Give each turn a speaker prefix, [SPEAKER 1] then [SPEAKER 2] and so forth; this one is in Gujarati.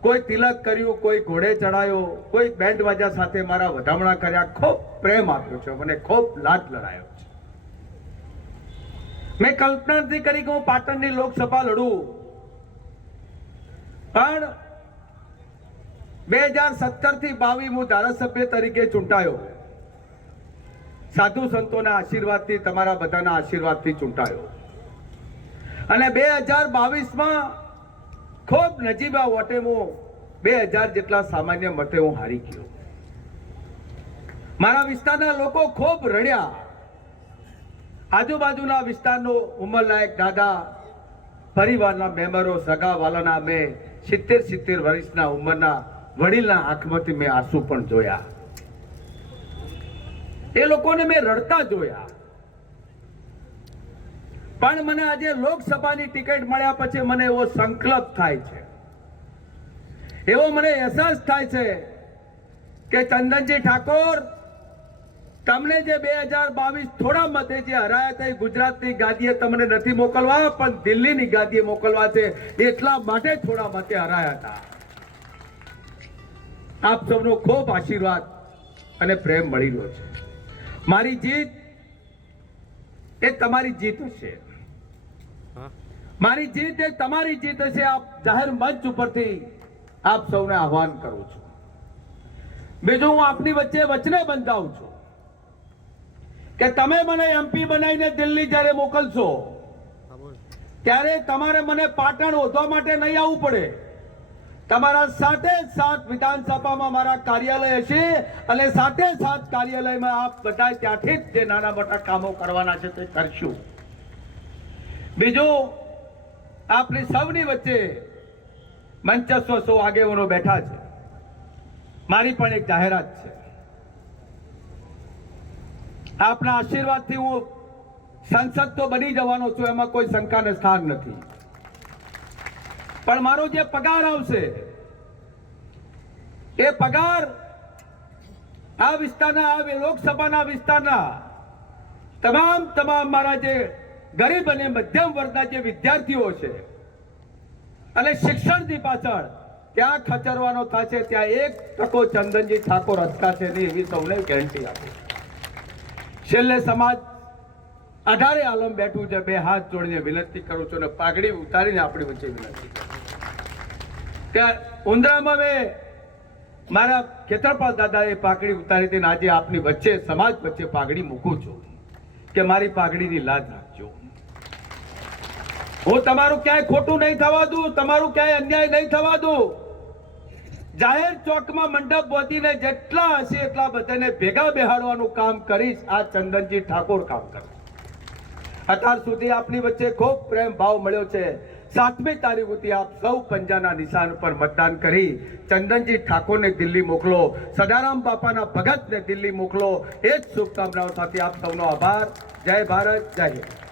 [SPEAKER 1] કોઈ તિલક કર્યું, કોઈ ઘોડે ચડાયો, કોઈ બેન્ડ વાજા સાથે મારા વધામણા કર્યા, ખૂબ પ્રેમ આપ્યો છે મને, ખૂબ લાટ લડાયો છે. મેં કલ્પના નથી કરી કે હું પાટણની લોકસભા લડું. પણ બે હજાર સત્તરથી બાવીસ હું ધારાસભ્ય તરીકે ચૂંટાયો. સાધુ સંતોના આશીર્વાદથી, તમારા બધાના આશીર્વાદથી ચૂંટાયો. અને બે હજાર બાવીસમાં ખૂબ નજીબા વોટે હું બે હજાર જેટલા સામાન્ય મતે હું હારી ગયો. મારા વિસ્તારના લોકો ખૂબ રડ્યા. આજુબાજુના વિસ્તારનો ઉંમરલાયક દાદા, પરિવારના મેમ્બરો સગા વાલાના મેં સિત્તેર સિત્તેર વર્ષના ઉંમરના વડીલના આંખમાંથી મેં આંસુ પણ જોયા. એ લોકોને મેં રડતા જોયા. પણ મને આજે લોકસભાની ટિકિટ મળ્યા પછી મને એવો સંકલ્પ થાય છે. એવો મને અહેસાસ થાય છે કે ચંદનજી ઠાકોર, તમને જે બે હજાર બાવીસ થોડા મતે જે હરાયા થઈ ગુજરાતની ગાદીએ તમને નથી મોકલવા, પણ દિલ્હીની ગાદીએ મોકલવા છે એટલા માટે થોડા મતે હરાયા હતા. આપ સૌનો ખૂબ આશીર્વાદ અને પ્રેમ મળી રહ્યો છે. મારી જીત એ તમારી જીત હશે મારી જીત એ તમારી જીત હશે. આપ જાહેર મંચ ઉપરથી આપ સૌને આહવાન કરું છું. બીજું હું આપની વચ્ચે વચને બંધાવું છું કે તમે મને એમપી બનાવીને દિલ્હી જ્યારે મોકલશો ત્યારે તમારે મને પાટણ ઓધવા માટે નહીં આવવું પડે. તમારા સાથે સાત વિધાનસભામાં મારા કાર્યાલય હશે અને સાથે સાત કાર્યાલયમાં આપ બધા ત્યાંથી જ જે નાના મોટા કામો કરવાના છે તે કરશું. બીજું આપની સૌની વચ્ચે મંચસ્વ સો આગેવાનો બેઠા છે. મારી પણ એક જાહેરાત છે. આપના આશીર્વાદથી હું સંસદ તો બની જવાનો છું, એમાં કોઈ શંકાને સ્થાન નથી. પણ મારો જે પગાર આવશે, એ પગાર આ વિસ્તારના, આ લોકસભાના વિસ્તારના તમામ તમામ મારા જે ગરીબ અને મધ્યમ વર્ગના જે વિદ્યાર્થીઓ છે, અને શિક્ષણથી પાછળ ક્યાં ખચરવાનો થશે, ત્યાં એક ટકો ચંદનજી ઠાકોર અટકાશે નહીં એવી સૌને ગેરંટી આપી છેલ્લે સમાજ અઢારે આલમ બેઠું છે, બે હાથ જોડીને વિનંતી કરું છું અને પાઘડી ઉતારીને આપણી વચ્ચે વિનંતી ત્યાં ઉંદરામાં મેં મારા ખેતરપાલ દાદાએ પાઘડી ઉતારી હતી આજે આપની વચ્ચે, સમાજ વચ્ચે પાઘડી મૂકું છું કે મારી પાઘડીની લાજ રાખજો હું તમારું ક્યાંય ખોટું નહીં થવા દઉં, તમારું ક્યાંય અન્યાય નહીં થવા દઉં. જાહેર ચોકમાં મંડપ બોધીને જેટલા હશે એટલા બધાને ભેગા બેહાડવાનું કામ કરીશ. આ ચંદનજી ઠાકોર કામ કરે. અત્યાર સુધી આપની વચ્ચે ખૂબ પ્રેમ ભાવ મળ્યો છે. સાતમી તારીખ સુધી આપ સૌ પંજાના નિશાન પર મતદાન કરી ચંદનજી ઠાકોરને દિલ્હી મોકલો, સદારામ બાપાના ભગતને દિલ્હી મોકલો. એ જ શુભકામનાઓ સાથે આપ સૌનો આભાર. જય ભારત, જય હિન્દ.